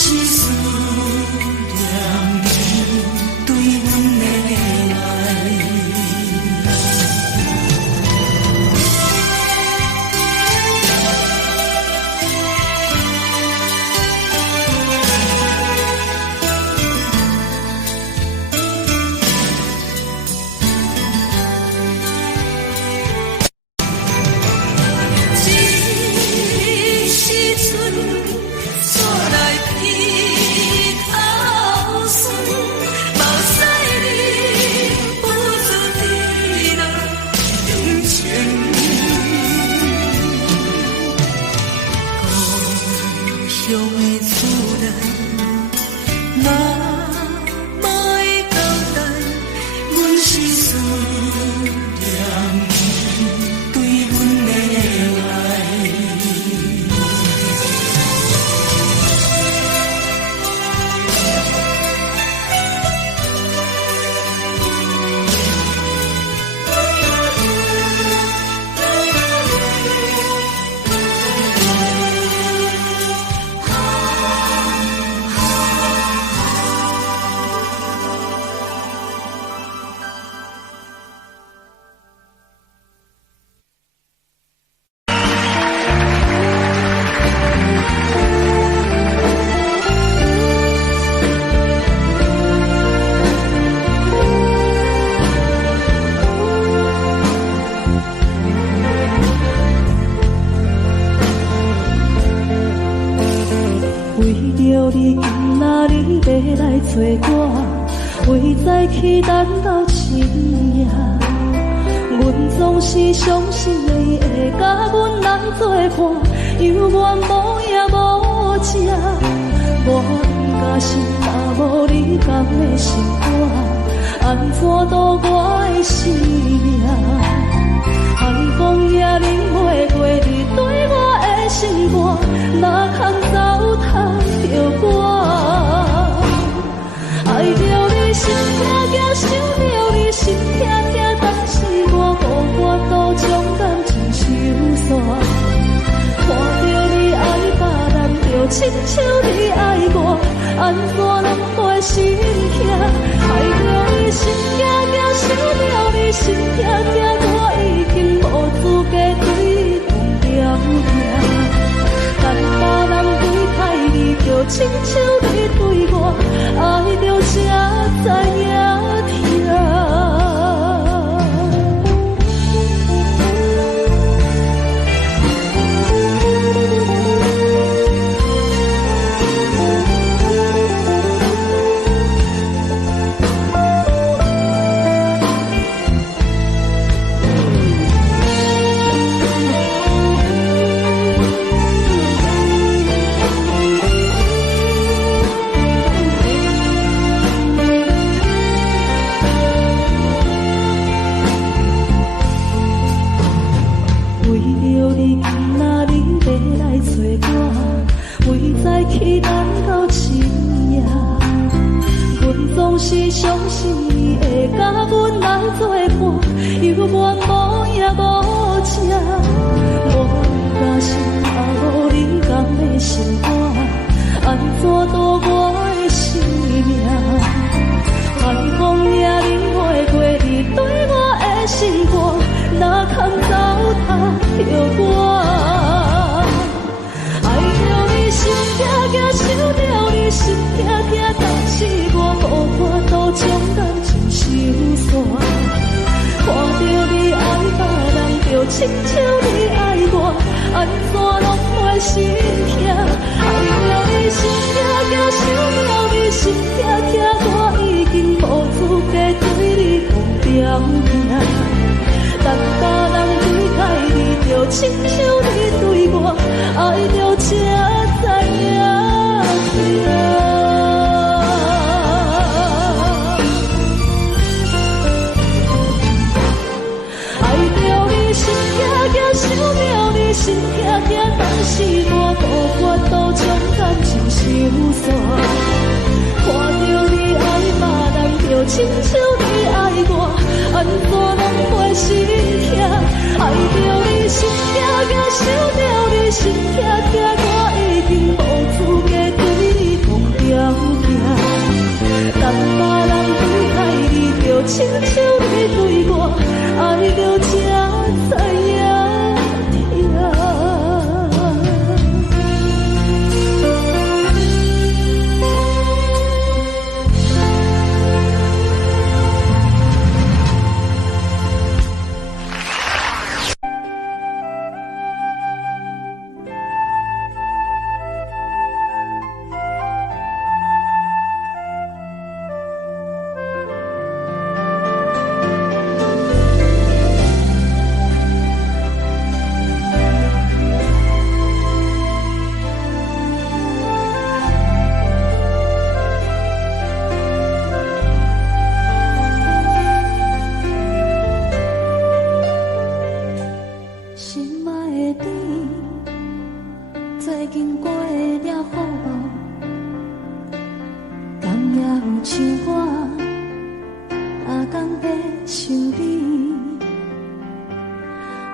是思找我，为在期等到深夜。阮总是相信你会甲阮来作伴，犹原无影无迹。我不甘心，若无你甘的心肝，安怎度我的生命？寒风也忍袂过你对我的心肝，哪通糟蹋着我？爱着你心痛痛，想着你心痛痛，但是我无法度将感情收煞。看着你爱别人，就亲像你爱我，安怎拢会心痛？爱着你心痛痛，想着你心痛痛，我已经无资格对你讲了听。但别人对待你，就亲像你对我，爱着才知影疼。期等到深夜，阮总是相信你会甲阮来作伴，犹原无影无迹。我不甘心，若无你甘的心肝，安怎度我的生命？寒风也忍袂过你对我的心肝，哪通糟蹋着我？心痛痛，想着你心痛痛，但是我无法度将感情收煞。看着你爱别人，就亲像你爱我，安怎拢会心痛？爱着你心痛痛，想着你心痛痛，我已经无资格对你讲了听。但别人对待你，就亲像你对我，爱着才知影疼。爱着你心痛痛，想着你心痛痛，但是我无法度将感情收煞。看着你爱别人，就亲像你爱我，安怎拢会心痛？爱着你心痛痛，想着你心痛痛，我已经无资格对你讲了听。但别人对待你，就亲像你对我，爱着才知影疼。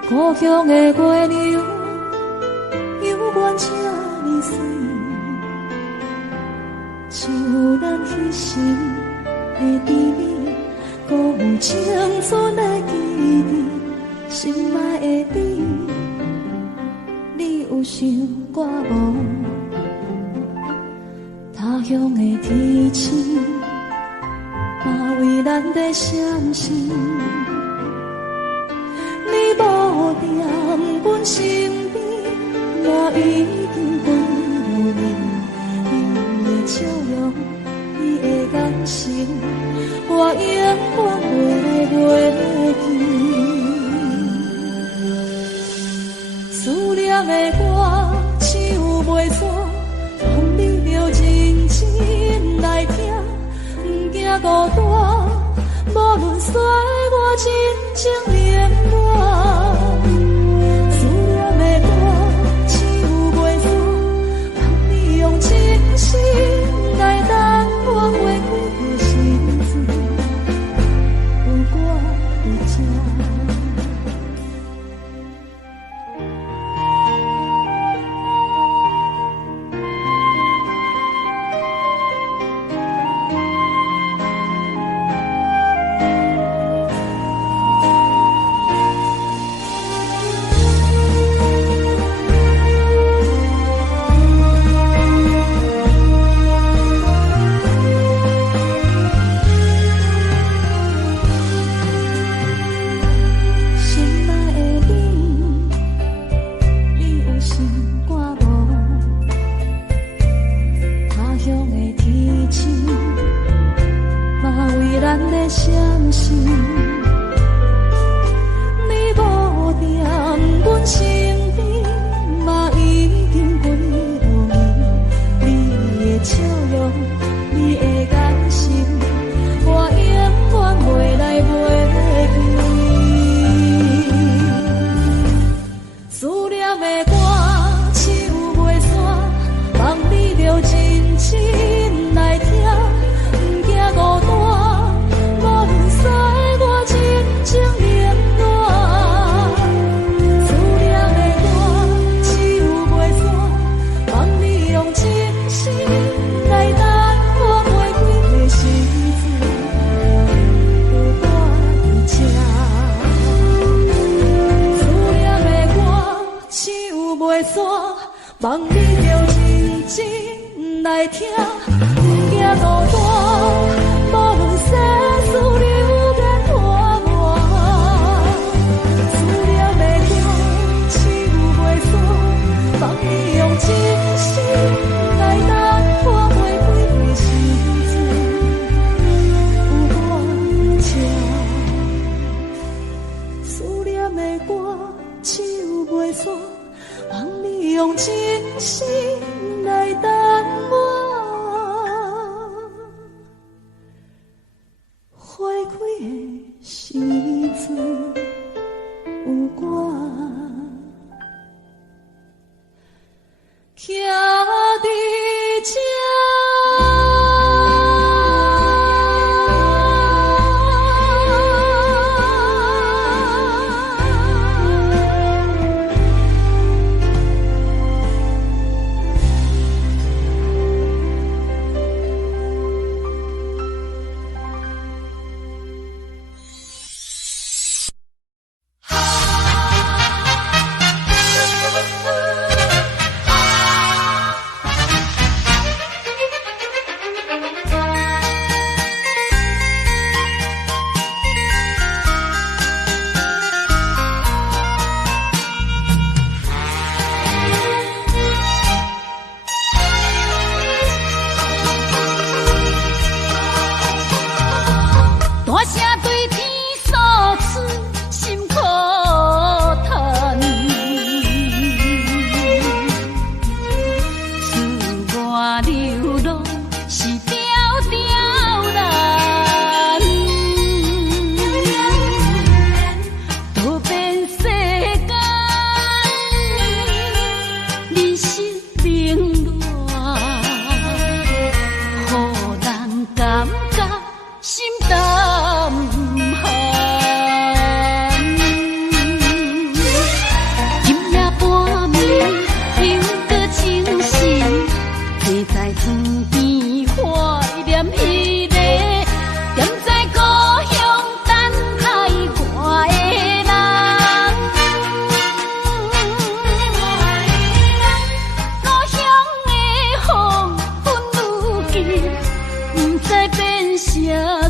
故乡的月亮犹原这呢水，像咱彼时的甜蜜，搁有青春的记忆。心爱的你，你有想我无？他乡的天星，嘛为咱在闪烁。你无踮阮身边，我已经分无面，因的笑容已你的眼神，我永远袂来袂记。思念的我唱袂煞，望你着认真来听，不惊孤单。无论衰我真情连满，思念的歌唱袂煞，望你用真心来等我过几个日子，有我伫这。相信你无在阮身边，嘛已经过路年。你的笑容，你的眼神，我永远袂来袂记。思念的歌唱袂煞，望你着认真来听，不惊孤单。我真情连满，思念的歌唱袂煞，望你用真心来等我过几个日子，有我伫这。思念的歌唱袂煞，望你着认真来听，不惊孤单。无论世事流连拖磨，思念的歌唱袂煞，望你用真心来等我过几个日子，有我这。思念的歌唱袂煞，望你用真心来等我。花开的时阵，有我徛伫这。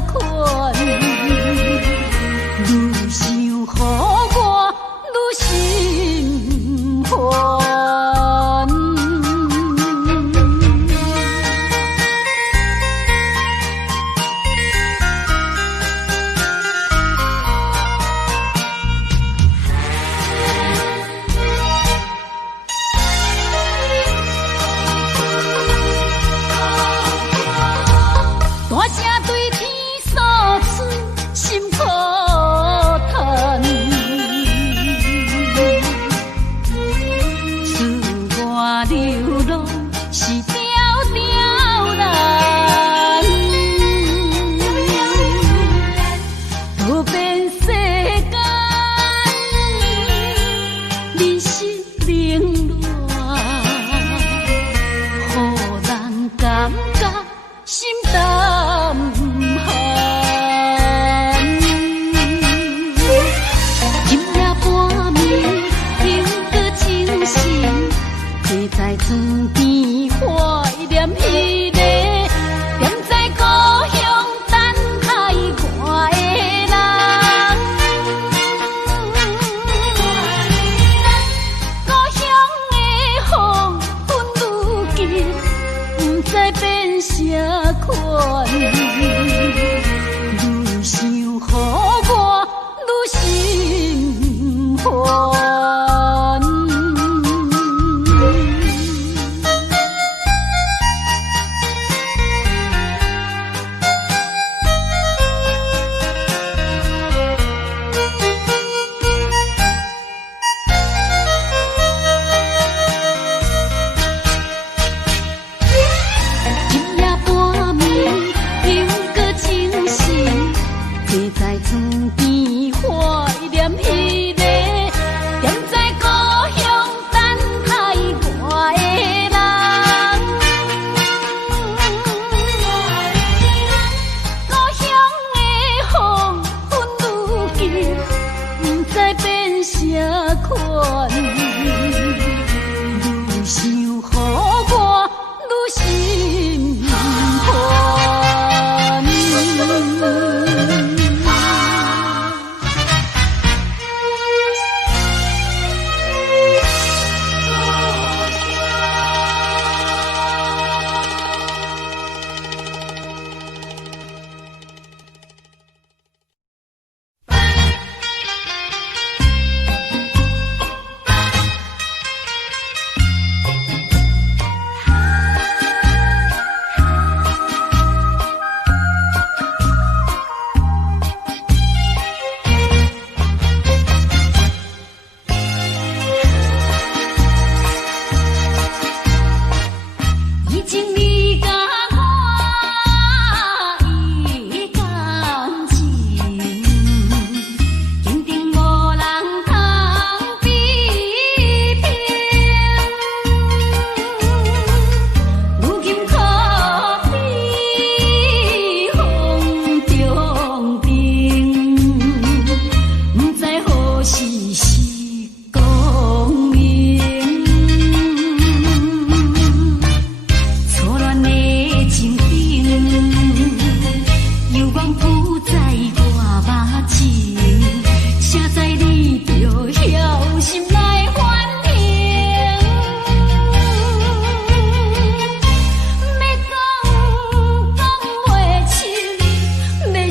可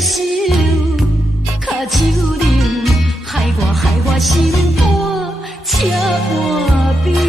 手，脚手冷，害我心肝车半边。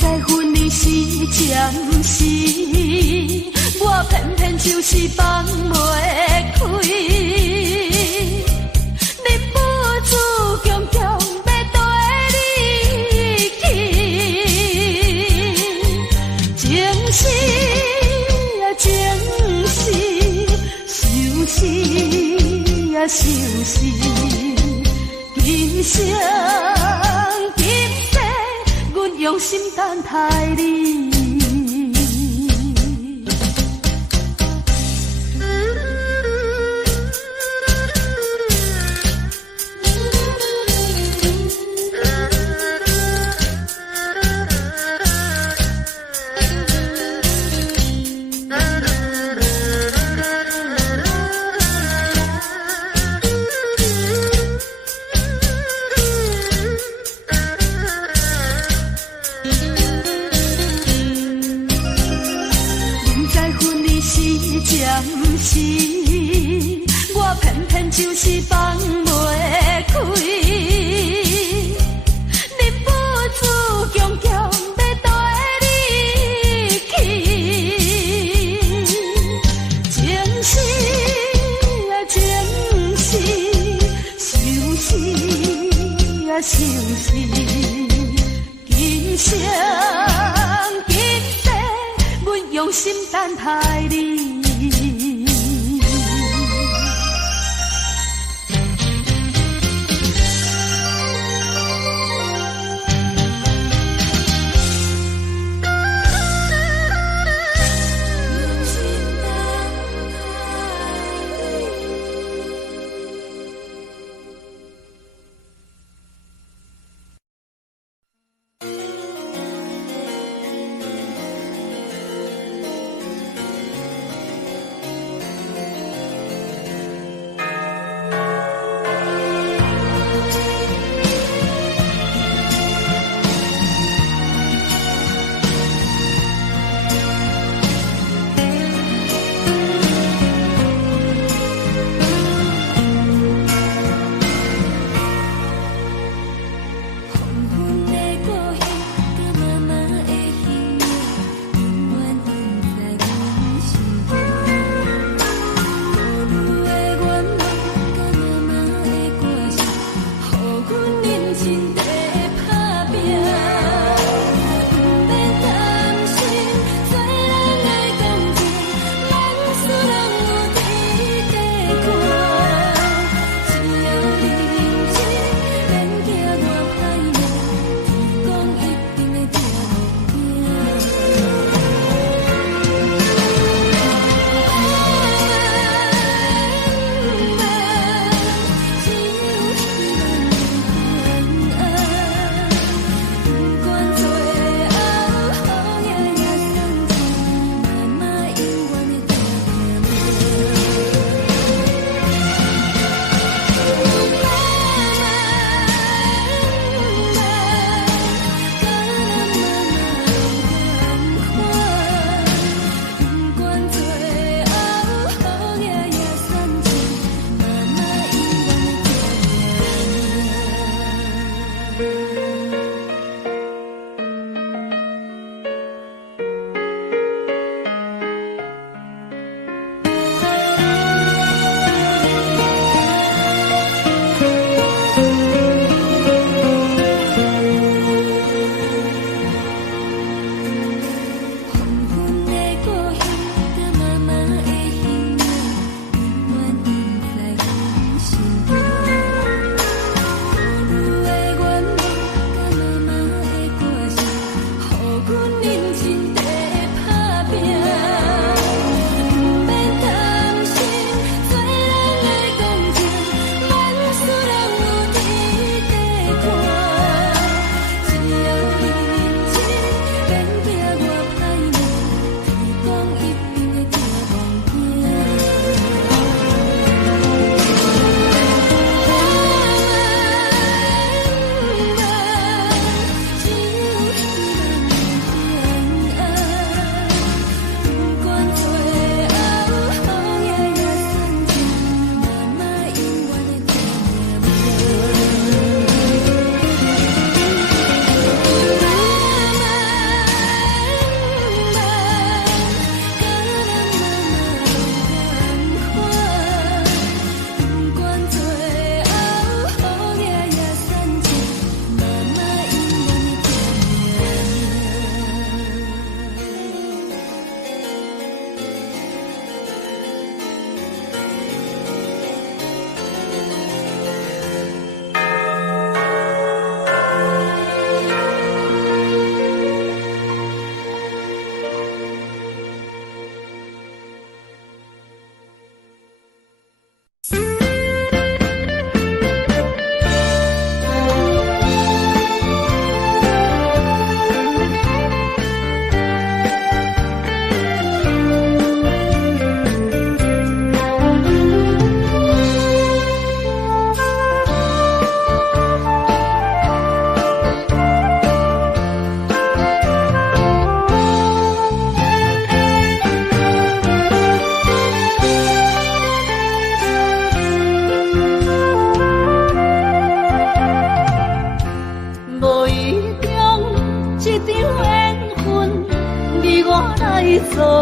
在分离时，暂时，我就是放袂开。你不自强强要带你去，情是啊情是，想是啊想是，今生今世，阮用心等待你。我偏偏就是放袂开，你不自强强要带你去，情是啊情是，想是啊想是，今生今世，阮用心等待你。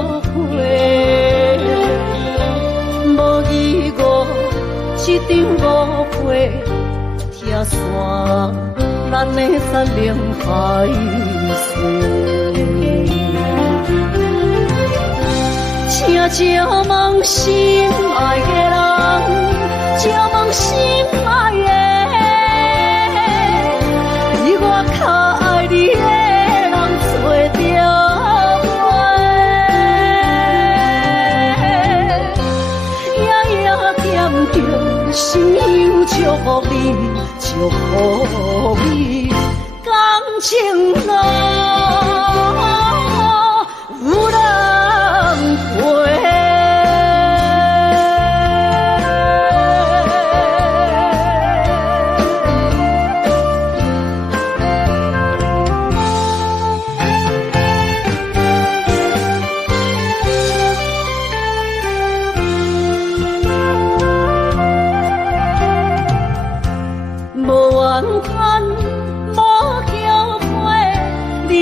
花，无依无一场误会，拆散咱的山盟海誓。请照问心爱的人，照问心爱的，比我较爱你的人找着我，夜夜惦着心忧祝福你，祝福你，感情路有人陪。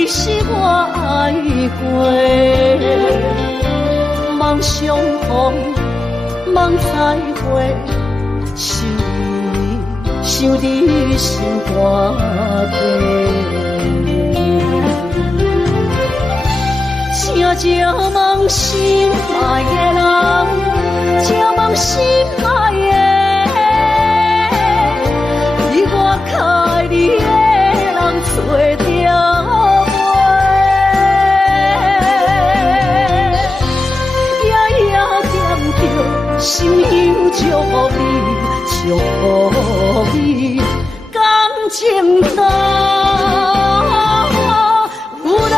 是我爱过，梦相逢，梦再会，想你心肝底。请照问心爱的人，照问心爱的，比我较爱你的人找着。心忧祝福你，祝福你，感情路有人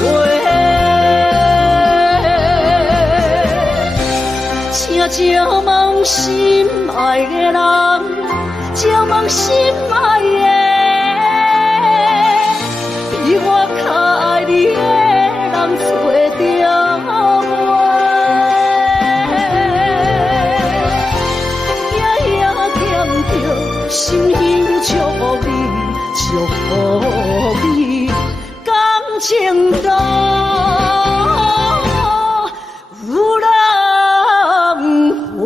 陪。请照问心爱的人，照问心爱的，比我较爱你的人找着我。心忧祝福你，祝福你，感情路有人陪。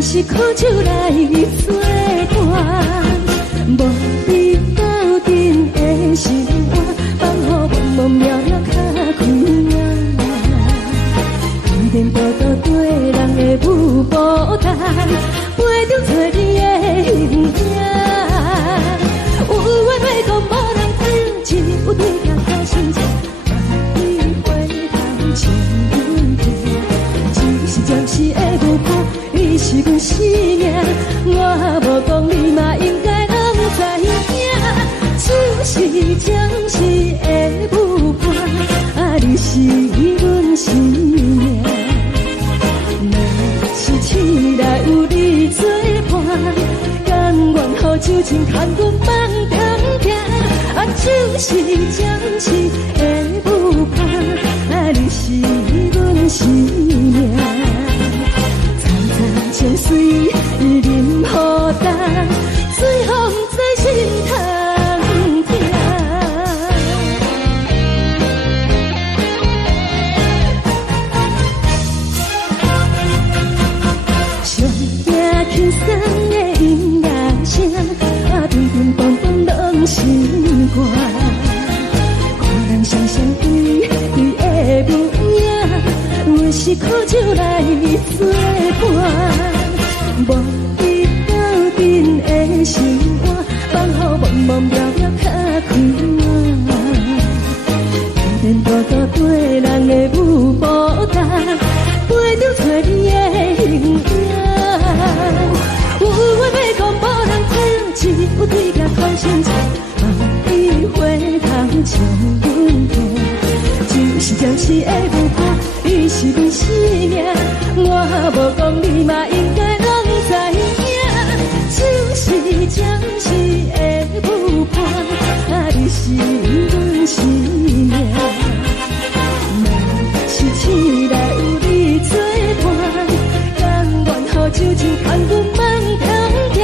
是苦酒来作伴，无你斗阵的生活，放予茫茫渺渺较快活。一点报道对人的舞步弹，陪着做你的形影。有话要讲无人知，只有对镜较心情，万里回头千人地，只是暂时的舞步。你是阮生命，我无讲你嘛应该拢知影。就是暂时的舞伴，啊，你是阮生命。若是醒来有你作伴，甘愿予酒精牵阮放长行。啊，就是暂时的舞伴，啊，你是阮生命。情水任何担。苦酒来作伴。无伊斗阵的生活，放乎茫茫渺渺较快活。颠颠倒倒对人的舞步单，陪着找你的形影。有话要讲无人听，只有对镜看心情。梦里花香将阮骗，就是暂时的舞伴，你是阮生命。我无讲你嘛应该拢知影，就是暂时的舞伴，你是阮生命。若是醒来有你作伴，甘愿予酒精牵阮梦中行，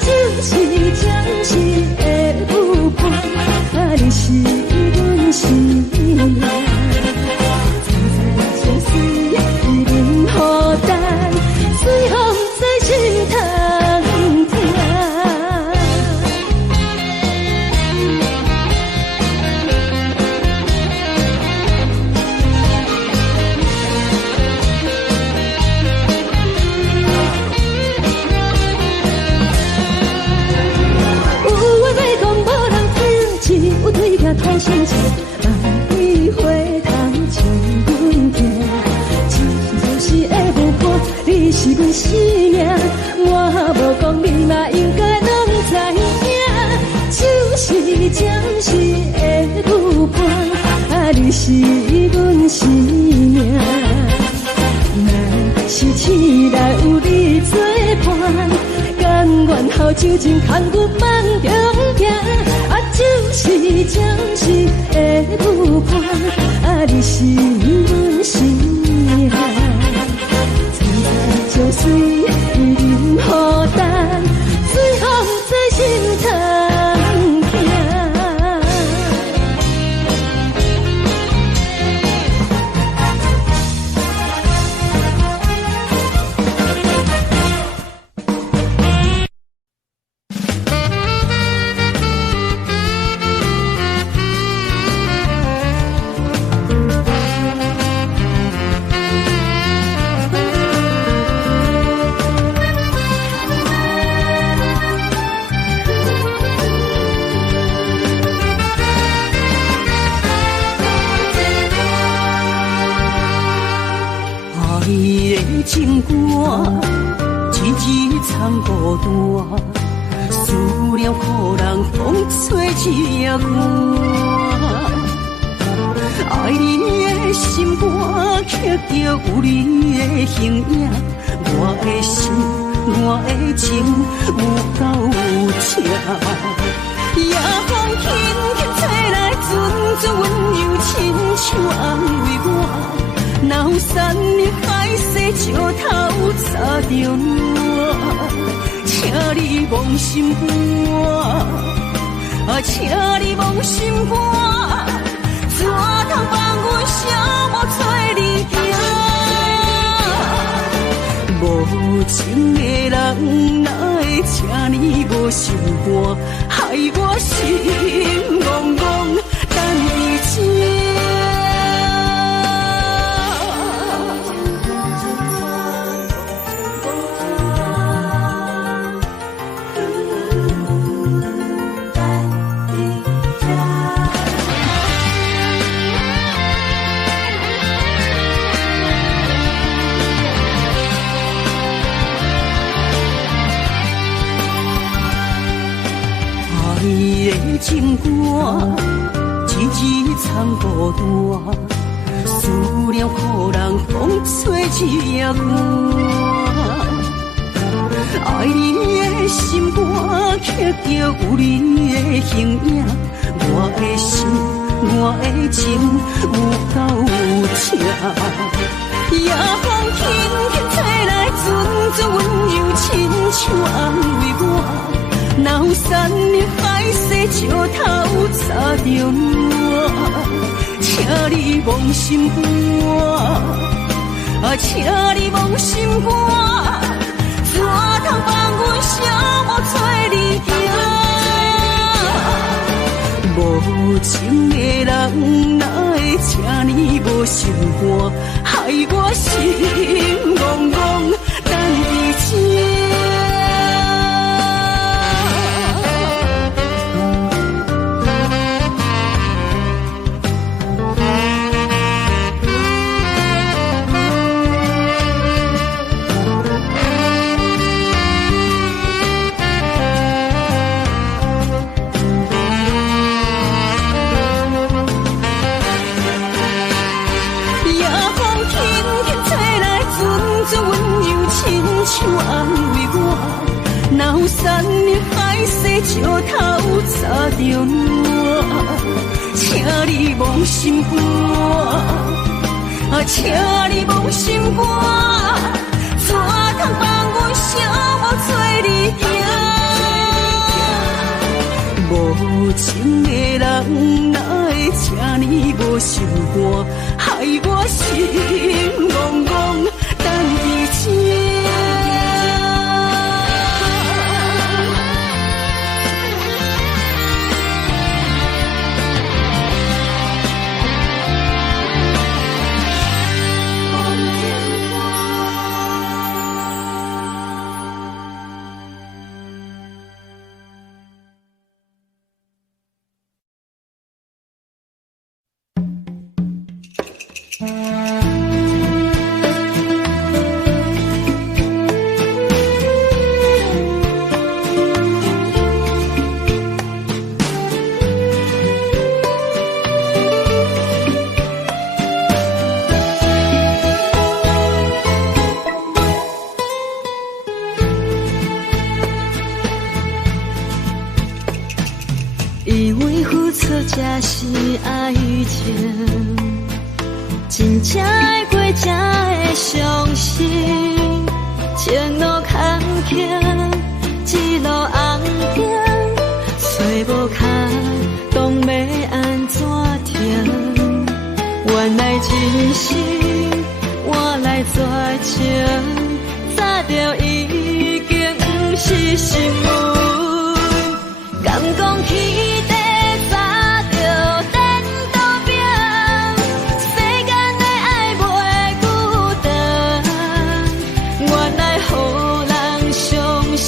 就是暂时的舞伴，你是阮生命。再再相随，一人孤单，随风在心头听。有对镜讨心情，梦里花香将阮骗。真是的舞伴，你是阮生命。我无讲你嘛应该拢知影，就是暂时的舞伴，你是阮生命。若是醒来有你作伴，甘愿予酒精牵阮梦中行。就是暂时的舞伴，你是阮生命。再再相随，一人孤单，随风在心头行。情歌，一字藏孤单，思念予人风吹一夜寒。爱你的心肝，刻着有你的形影，我的心，我的情有够有情。夜风轻轻吹来，阵阵温柔亲像安慰我。若有山林海誓石头插着我，请你忘心肝，请你忘心肝，怎通放阮寂寞找你行？无情的人哪会请你无心肝，害我心怣怣等你情。情歌，一字藏孤单，思念予人风吹一夜寒。爱你的心肝，刻着有你的形影，我的心，我的情有够有情。夜风轻轻吹来，阵阵温柔亲像安慰我。若有山林海誓石头插着我，请你忘心肝，请你忘心肝，怎通放阮寂寞找你行？无情的人哪会请你无心肝，害我心手安慰我，哪有山海誓石头擦着我？请你忘心肝，请你忘心肝，怎通放阮寂寞做你行？无情的人哪会这呢无心肝，害我心怣怣等伊情。以为付出才是爱情，真正爱过才会相信。前路坎坷，一路红灯，找无卡，当要安怎停？原来真心换来绝情，早就已经不是心梦。敢讲起地早就等到拼，世间的爱袂孤单。原来予人伤心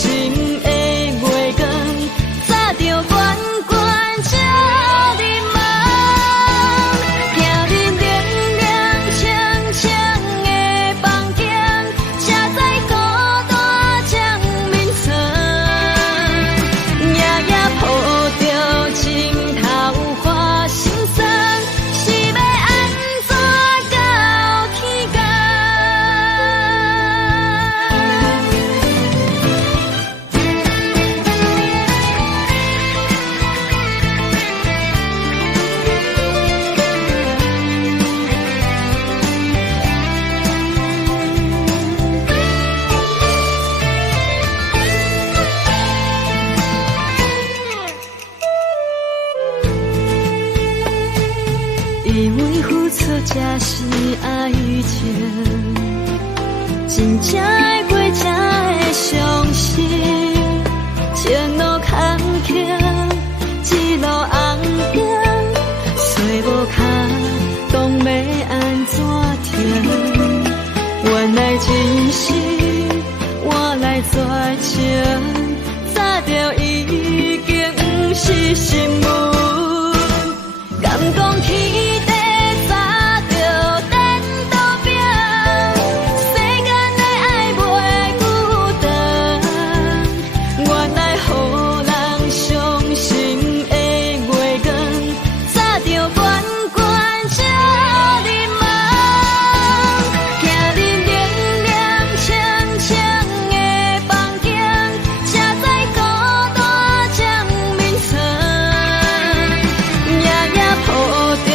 的月光，早就关关照你梦。听你凉凉清清的房间，车载孤单将眠床。抱着情头花心酸，是要安怎到天光？以为付出才是爱情，真正爱过才会相信。前路坎坷，一路红灯，找无卡，当要安怎停？原来真心换来绝情，早就已经不是心梦。敢讲起地早就等到拼，世间的爱袂孤单。原来予人伤心的月光，早就关关照你梦。听你凉凉清清的房间，车载孤单将眠床。抱着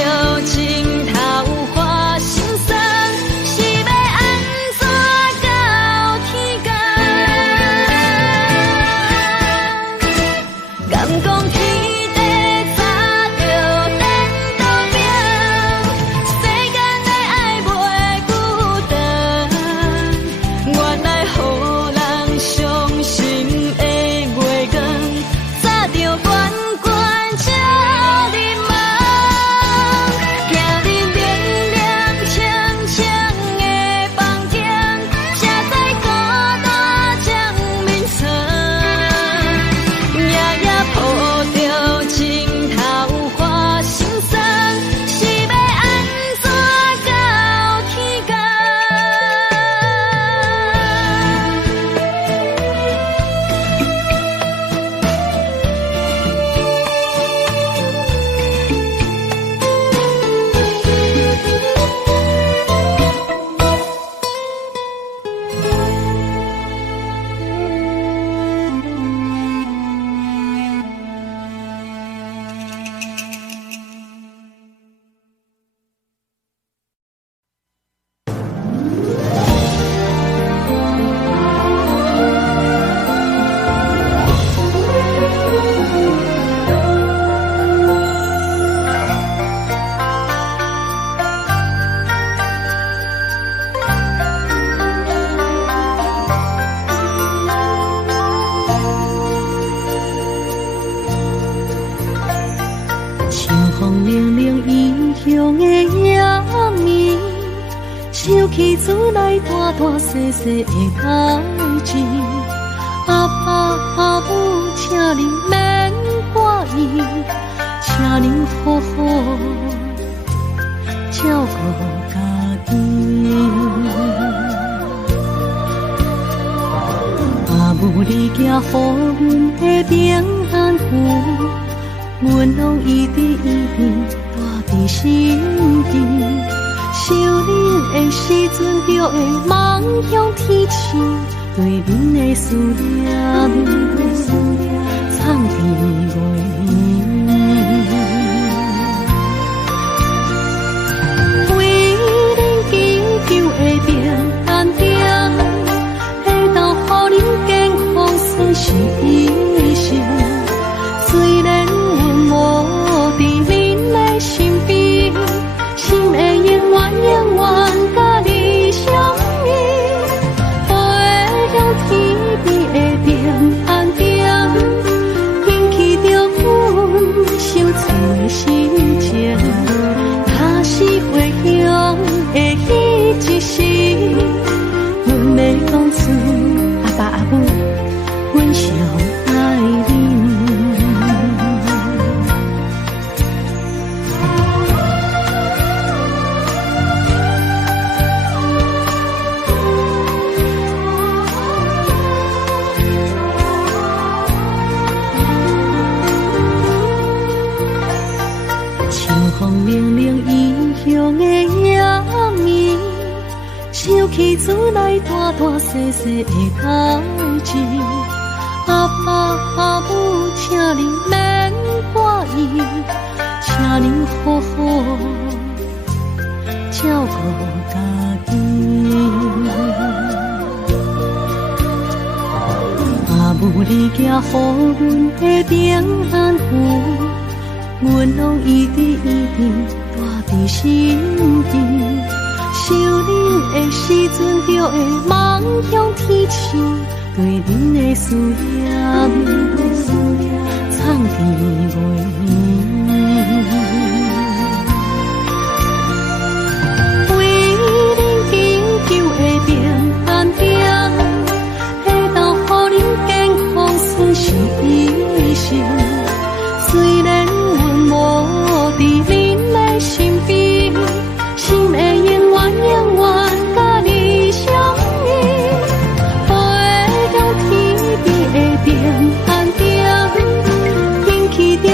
起厝内大大细细的代志。阿爸阿母，请您免挂意，请您好好照顾家己。阿母你行予阮的平安符，阮拢一直一直带伫心间。想恁的时阵，就会望向天星，对恁的思念藏伫月圆。为恁祈求的平安点，会当予恁健康顺时一生。虽然阮无伫恁的身边，心会永远甲你相依。飞向天边的平安点，引起着阮相处的心情。若是回乡的迄一时，阮要讲出阿爸阿母，阮上爱恁。风凉凉异乡的夜暝，想起厝内大大细细的代志。阿爸阿母，请您免挂意，请您好好照顾家己。阿母你行予阮的平安符，阮拢一直一直带伫心间。想恁的时阵，就会望向天星，对恁的思念藏伫月圆。为恁祈求的平安点，会当予恁健康顺时一生。虽然阮无伫恁的身边，心会永远甲你相依。飞向天边的平安点，引起着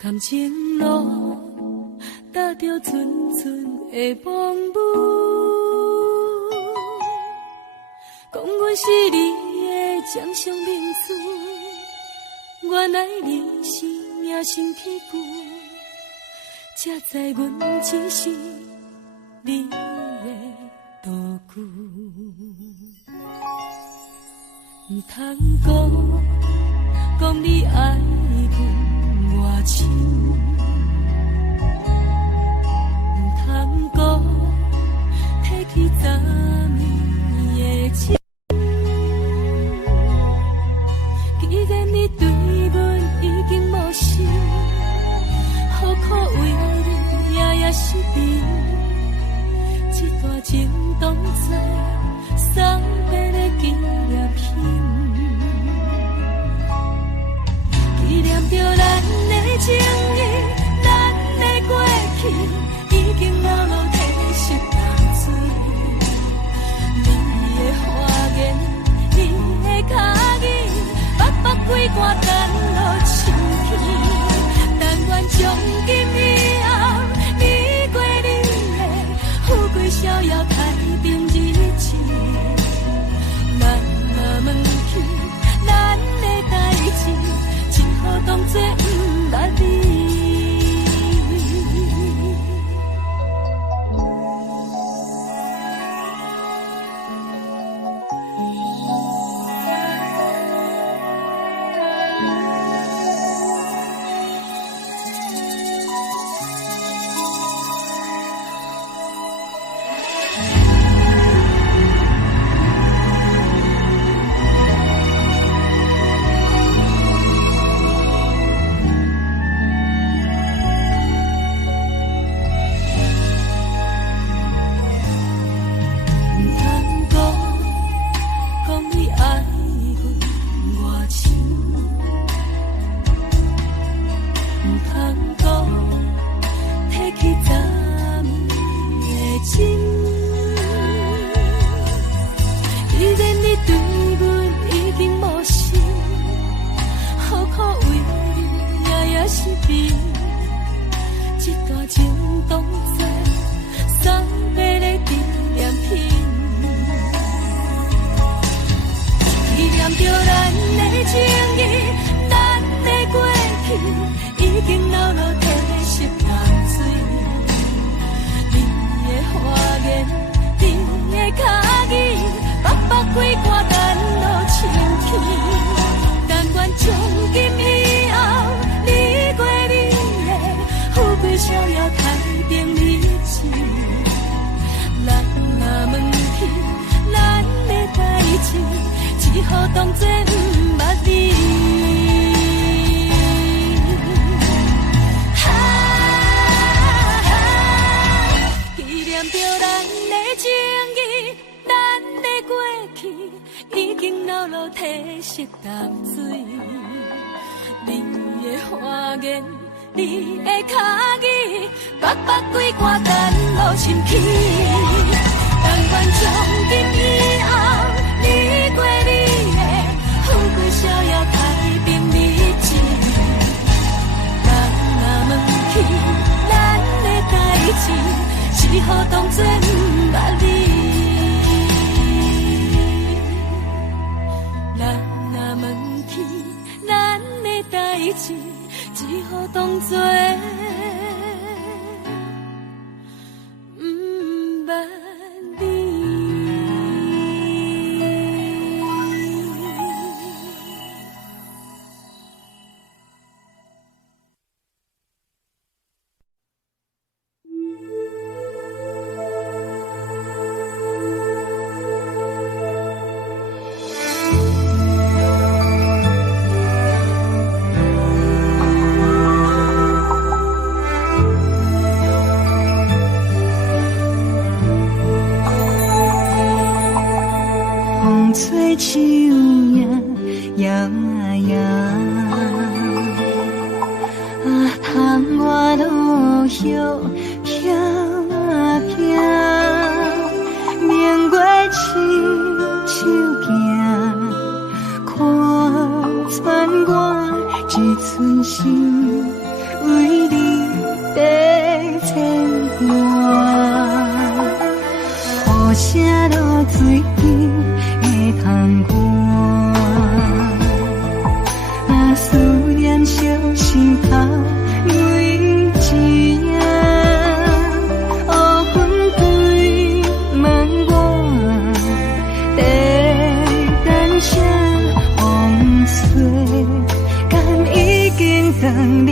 感情路踏着纯纯的梦雾，讲阮是你的掌上明珠，原来你是命生皮肤，才知阮只是你的道具。唔通讲你爱阮偌深，唔通讲提起昨暝的情。既然你对阮已经无心，何苦为你夜夜失眠？这段情当作送别的纪念品。纪念着咱的情谊，咱的过去，已经老老褪色淡水。你的花言，你的脚语，白白几挂等落深天。但愿从今以后，你过你的富贵逍遥太平日子。咱若问起咱的代志，只好当作不捌你。只好当作不捌你。纪念着咱的情谊，咱的过去已经老老褪色淡水。你的花言，你的脚语，白白几挂等落深起。但愿从今以后，你过你的富贵逍遥太平日子。咱若问起咱的代志，只好当作不捌你。咱若问起咱的代志，只好当作不捌你。吹树影摇摇，窗外落叶飘飘，明月亲手行，看穿我一寸心，为你在牵挂。雨声落水边会通寒，若思念烧心头为一夜，黑粉对门外，在等啥风吹，敢已经断了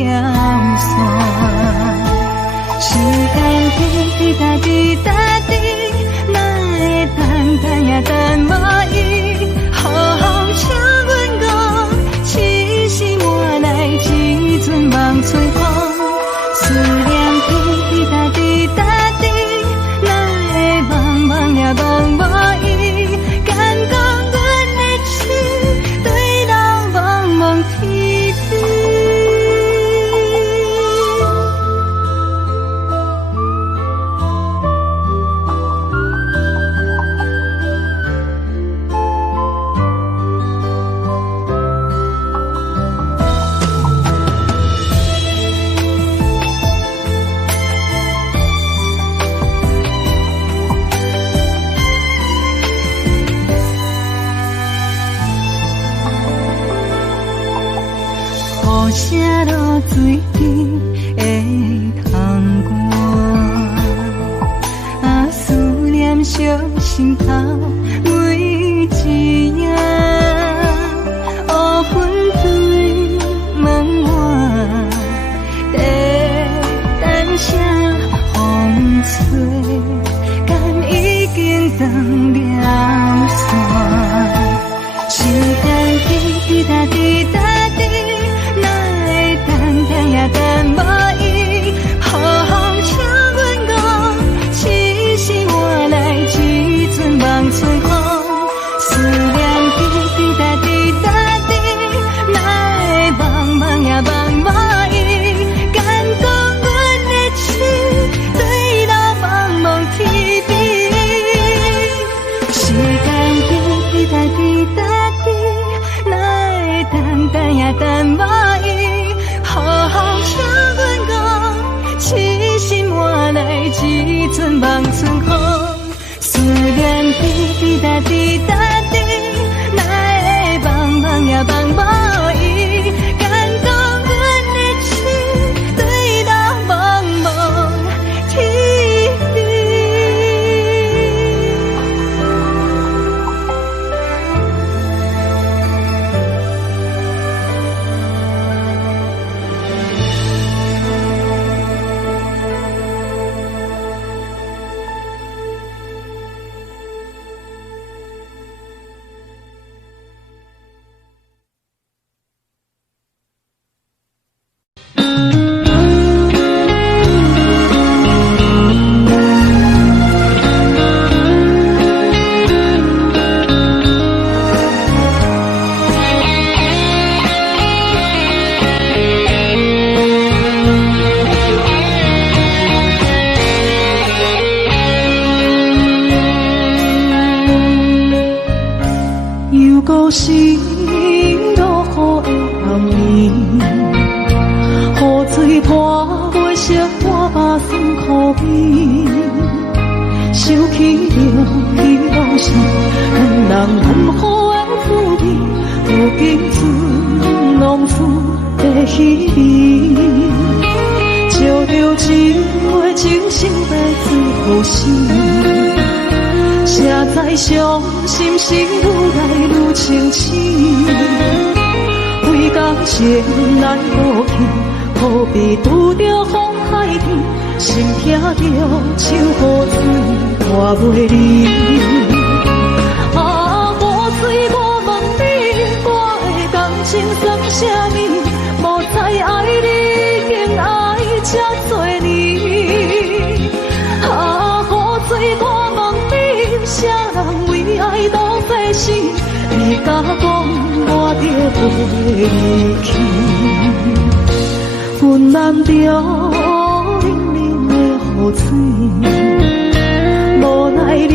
线。时间滴答滴答滴，哪会等也等无伊？好好请阮讲，痴心换来一阵梦吹风。思念滴答滴答滴，哪会茫茫也茫无伊？敢讲阮的痴，对人茫茫天边。雨声落水边会通寒，思念烧心头为一夜，黑粉对门外，在等啥风吹，敢已经断了线。时间滴答滴答滴，也等无伊，好好请阮讲，痴心换来一阵梦吹风。思念滴答滴答滴，哪会茫茫也茫无伊？敢讲阮的痴，对人茫茫天边。时间滴答滴答滴，哪会等也等无伊？好好请阮讲，痴心换来一阵梦春风。思念滴答滴答滴，哪会茫茫也茫无伊？敢讲阮的痴，对人茫茫天边。故事落雨的暗暝，雨水泼袂湿我目酸苦味，想起着彼拢是咱人难好的滋味，如今春拢输在稀微，照着一月情深在最好心。写在伤心时，愈来愈清醒。为感情难落去，何必拄着风海天？心痛着像雨水拖袂离。啊，雨水，我问你，我的感情算啥物？无再爱你，竟爱这多年。啊，雨水，我问你，啥人为爱都费心？你甲讲我着袂离去，阮难着冷冷的雨水，无奈你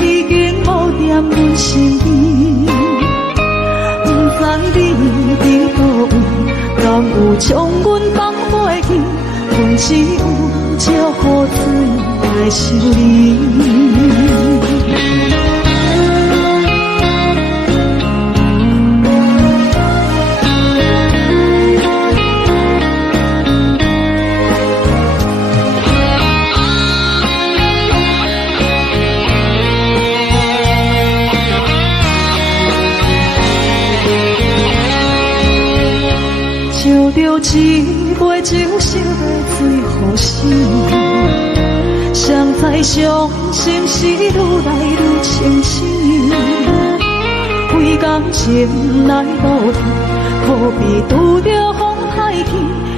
已经无踮阮心意，不知你伫倒位，敢有将阮放？袂记，阮只有借雨水来想你。烧着一杯酒，烧的醉予醒，谁知伤心事愈来愈清醒。为感情来路途，可比拄着风太起，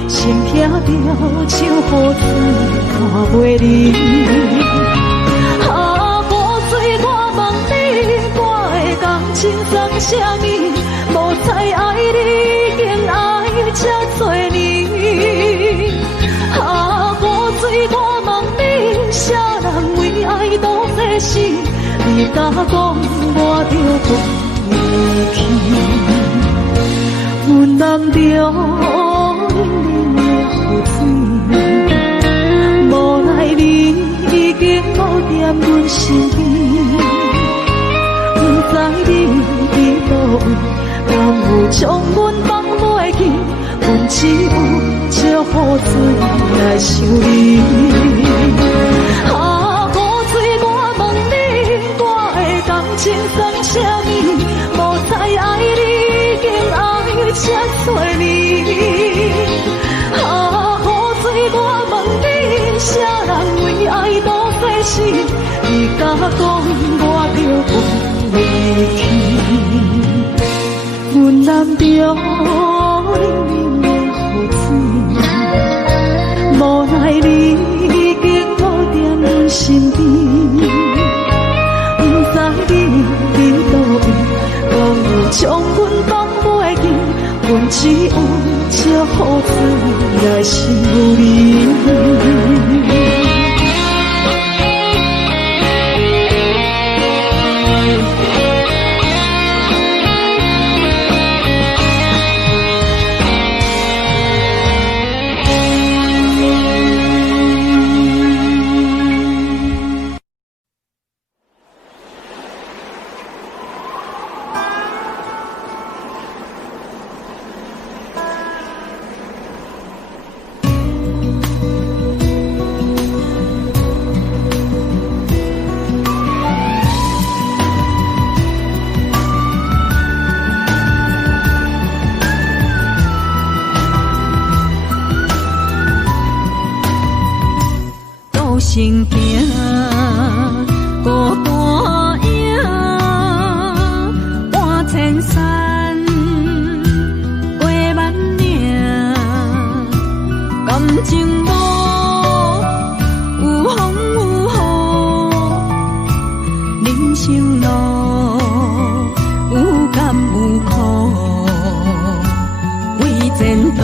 先听着秋雨水看袂离。啊，雨水，我问你，我的感情算啥物？无再爱你，竟爱这多年。啊，雨水，我问你，啥人为爱都这死？你甲讲我着离去，阮淋着冷冷的雨水，无奈你已经无踮阮身边，不知你伫倒位。敢有将阮放袂记？阮只有借雨水来想你。啊，雨水，我问你，我的感情算啥物？无再爱你，竟爱这多年。啊，雨水，我问你，啥人为爱都这死？你甲讲我着离去。阮淋着冷冷的雨水，无奈你已经无踮阮身边，不知你伫倒位，敢有将阮放袂记？阮只有借雨水来想你。行行，孤单影，半千山，过万岭，感情无有风有雨，人生路有甘有苦，为前途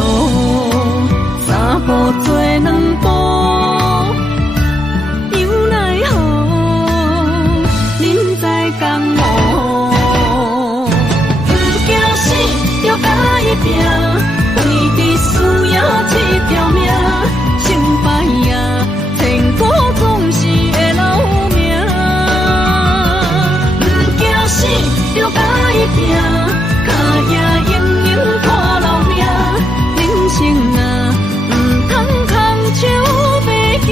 三步做两步。为你需要这条命，成败呀，天国总是会留名。不惊死，就该拼，脚也硬硬看老命。人生啊，不通空手白行。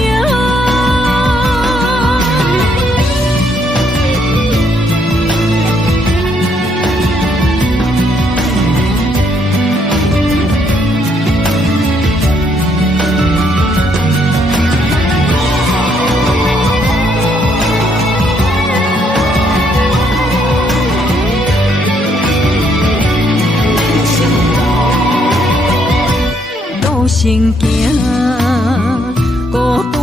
行行，孤单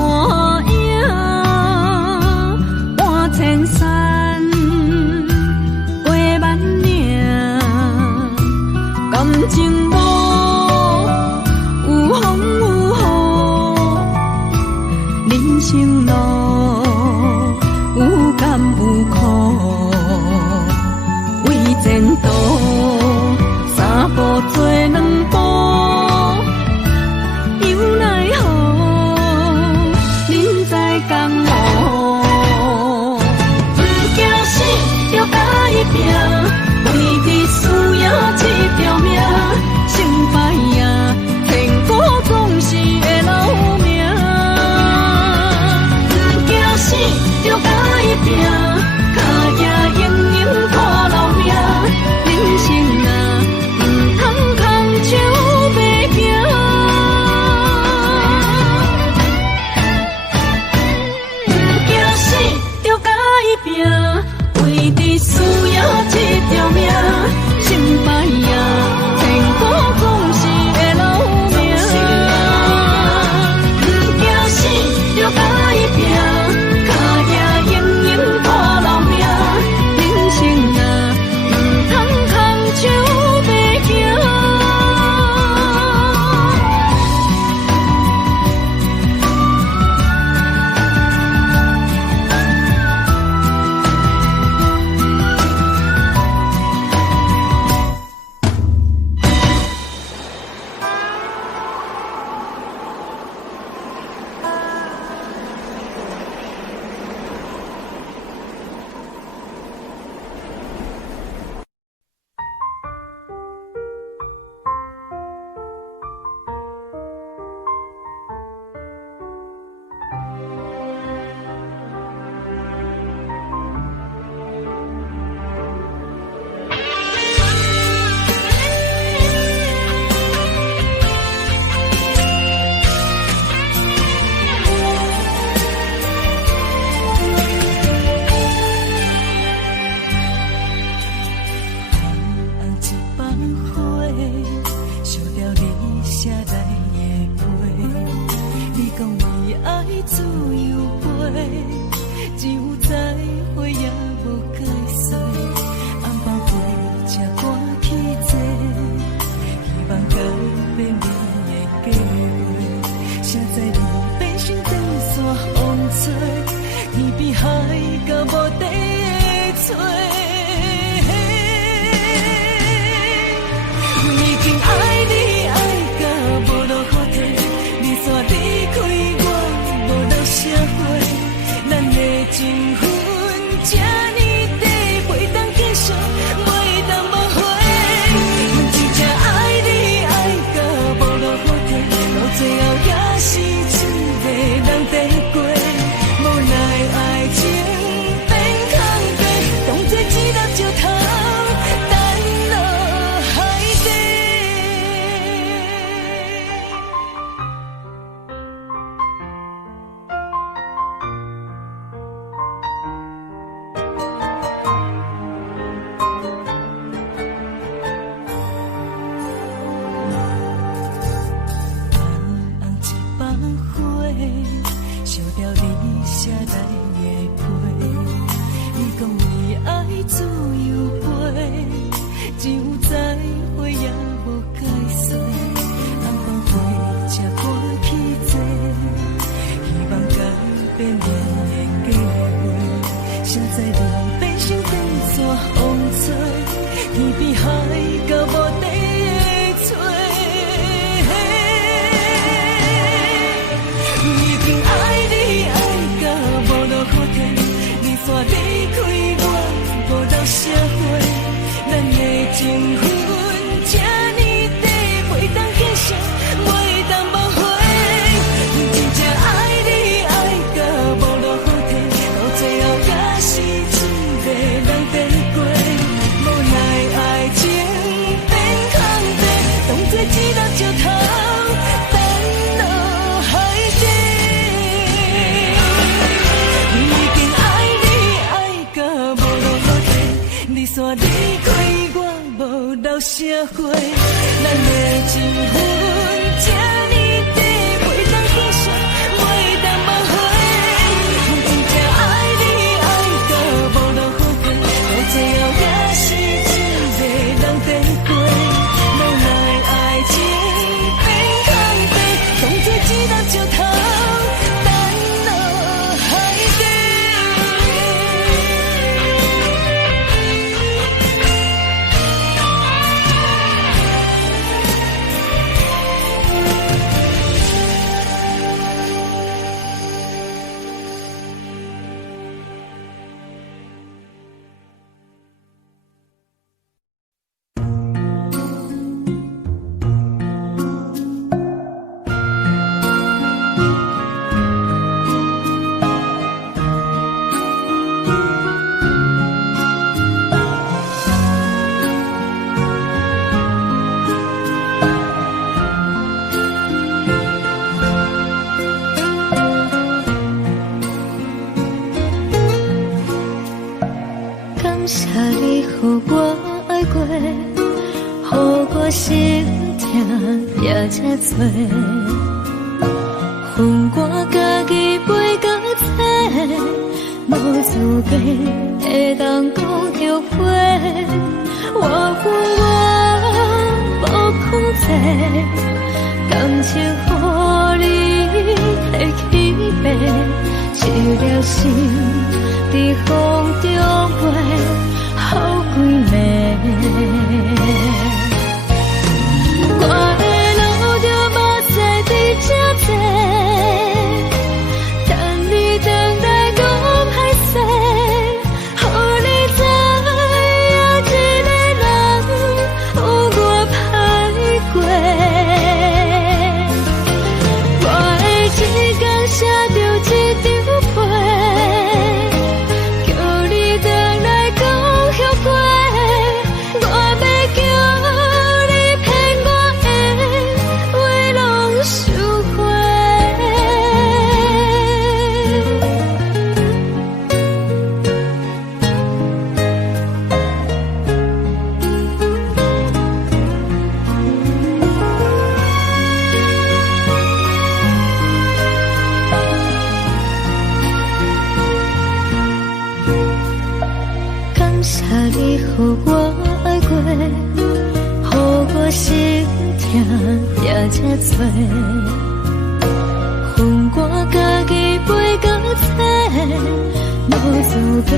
影，半千山，过万岭，感情无有风有雨，人生路有甘有苦，为前途三步做两步。有自由飞，只有再会也无解释。红包花才赶去坐，希望改变你的计划。谁知你变成长线风吹，天边海到无底的吹。我已经爱你爱到无路可退，你煞离开我无留社会，咱的情分这呢短，袂当继续，袂当无悔。我真正爱你爱到无路可退，到最后也是一个人在过，无奈爱情变空白，当作一粒石头。烧掉你写来的批，你讲你爱自由飞，只有再会也无解释。红包花才赶去坐，希望改变你的计划。谁知你变成长线风吹，天边海到无底的吹。煞离开我，无留社会，咱的情分这呢短，袂当继续，袂当无悔。我真正爱你爱到无路可退，到最后也是一个人在过，无奈爱情变空白，当作一粒石头等落海底。你煞离开我，无留社会，咱的情分这呢短，袂当继续，袂当无悔。我真正爱你爱到无路可退，到最后也是一个人在过，无奈爱情变空白，当作一粒石头等落海底。予我爱过，予我心痛也才多，分我家己陪到底，无资格会当讲后悔。我分我无控制，感情予你提起飞，一粒心在风中飞。好几暝，我的路就目屎在这多，等你等待讲歹势，予你知影一个人有我歹过。我的一天写着一张被，叫你。也这多，分我家己飞到底，无滋味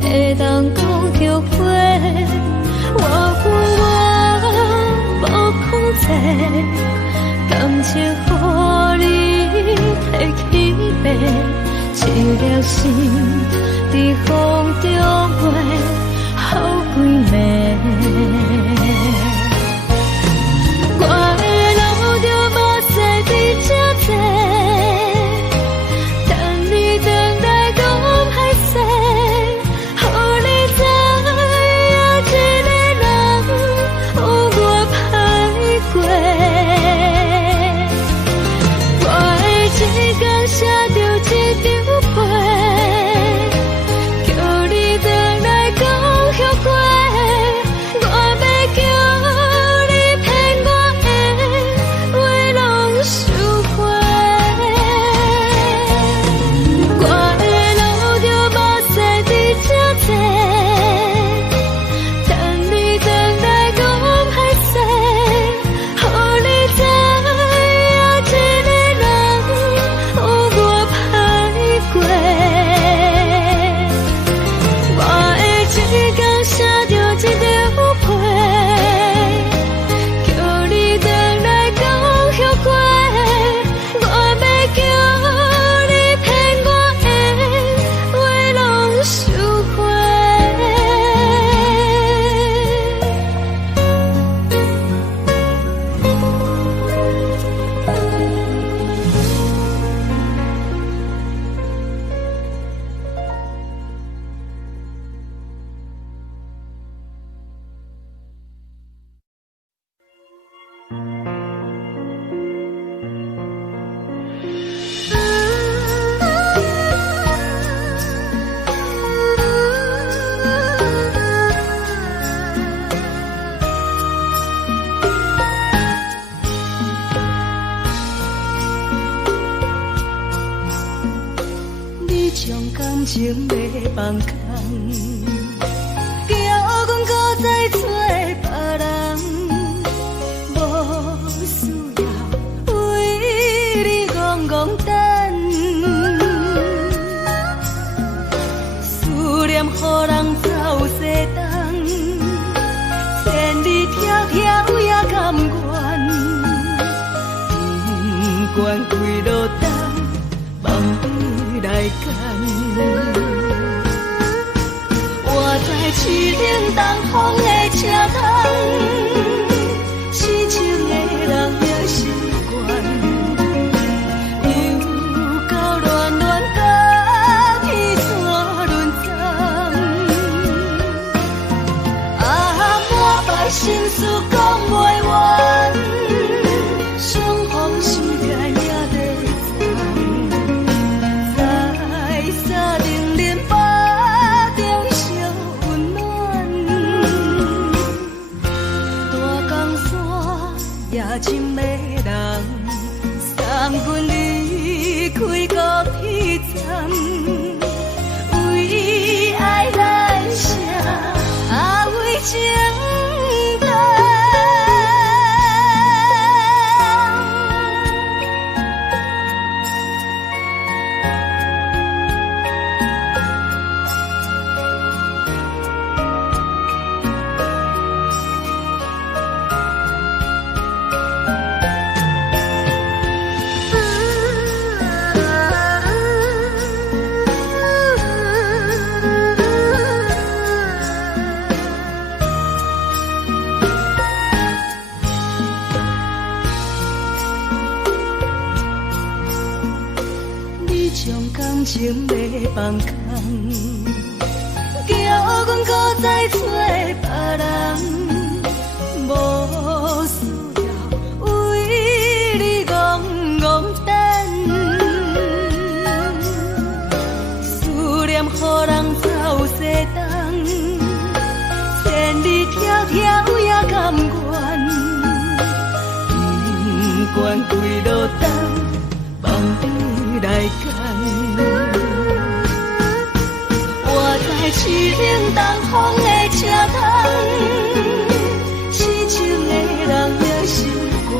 会当讲后悔。我分我无放济，感情予你提起白，一粒心伫风中飞，好几暝。我的路就无西伫这多，等你等待讲歹势，予你知影一个人有我歹过。我的一天写着一张被，叫你回来讲后悔。我要叫你骗我的话拢收回。我的路就无西伫这多，等你等来讲歹势，予你知影一个人有我歹过。我的一天写着一张被，叫你回来讲后悔。我要叫你骗我的话拢收回。你将感情要放空，叫阮搁再找别人，无需要为你戆戆等，思念予人走西东，千里迢迢也甘愿，不管几落冬。梦伊来干，我在市顶东风的车窗，痴情的人也习惯，又到乱乱甲去怎论惨？满腹心事讲袂完，双方心间也在在冷冷巴中烧温暖，大江山也深的人，送阮离开国彼站，为爱来生，为情长。感情要放空，叫阮搁再找别人，无需要为你戆戆等，思念予人走西东，千里迢迢也甘愿，不管几落冬，梦伊来干。我在市顶东风的车窗，痴情的人也习惯，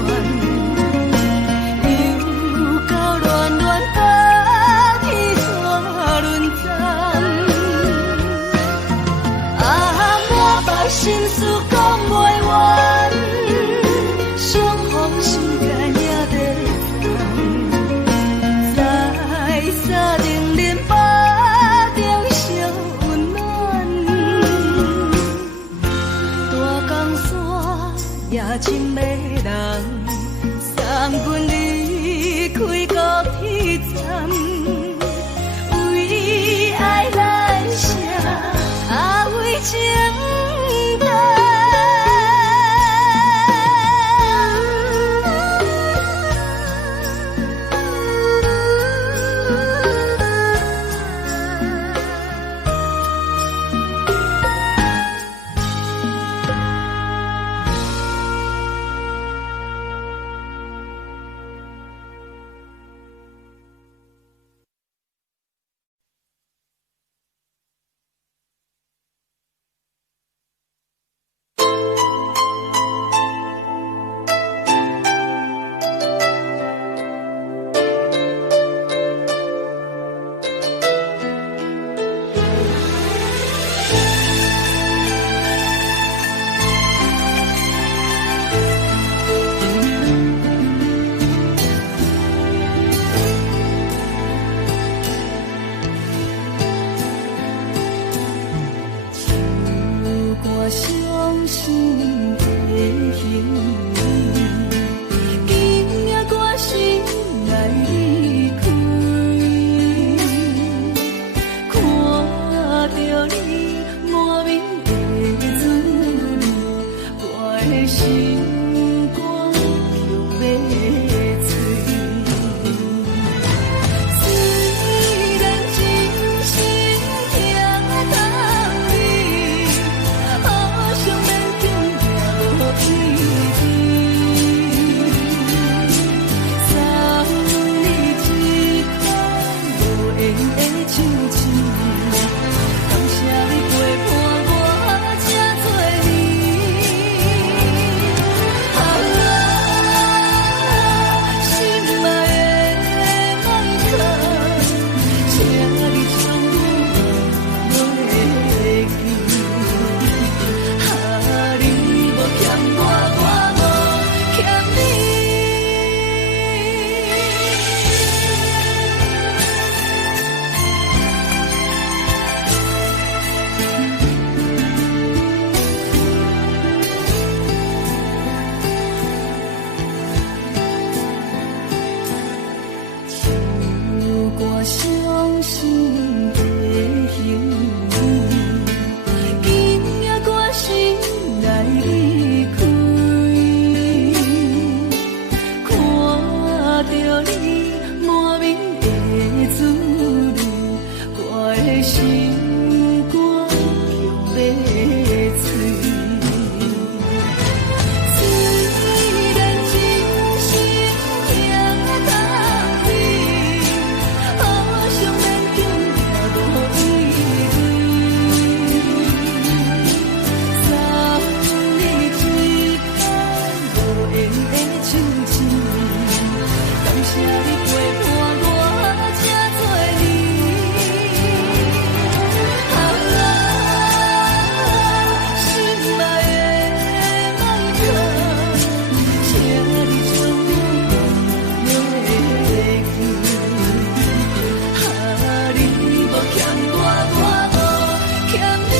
你陪伴我这多年。心爱的梦想，请你将我忘记。你无欠我，我无欠你。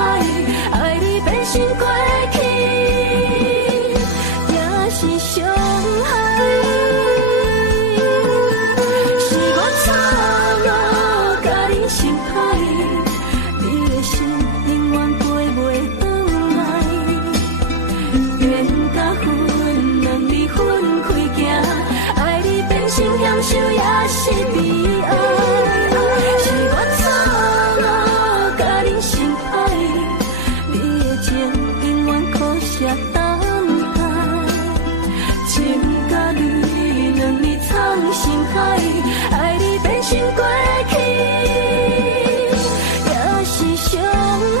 海，爱你变成过去，也是伤害。是我错误，甲你心歹，你的心永远飞袂转来。冤甲恨，两字分开行，爱你变成享受，也是悲哀。是我错误，甲你心歹，你的情永远苦涩等待。情甲泪，两字藏心海，爱你变成过去，也是伤害。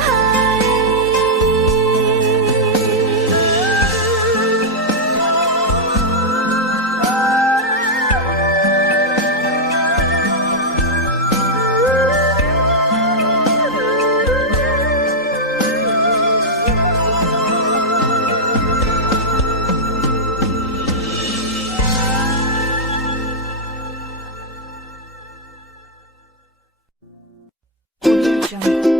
Audio Jungle.